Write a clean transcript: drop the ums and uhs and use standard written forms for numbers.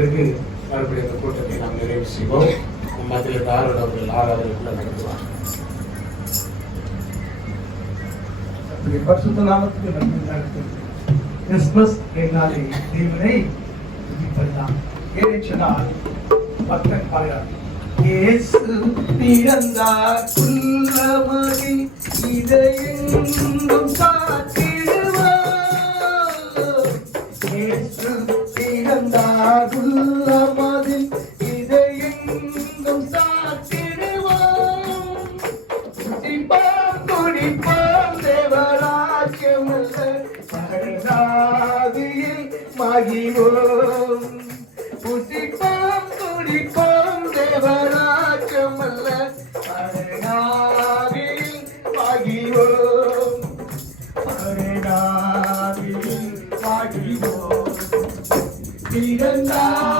மறுபடியும் இந்த கூட்டத்தை நாம் நிறைவு செய்வோம். மத்தியில் தாரோடு அவர்கள் ஆராதனைக்குள்ள நடத்துவார். பரிசுத்த நாமத்துக்கு நன்றி செலுத்துகிறேன். கிறிஸ்துமஸ் என்றாலே தேவனை துதிப்பதுதான். ஏனென்று சொன்னால் பக்தன் பாடுகிறார், இயேசு பிறந்தார் புல்லமதி இதையெங்கும் சாற்றிடுவார். இயேசு பிறந்தார் புல்லமதி இதையெங்கும் சாற்றிடுவார். குடிப்பாம் குடிப்பாம் தேவராஜ்யமல்ல பகடாதியில் மகிழ்வோம். குடிப்பாம் குடிப்பாம்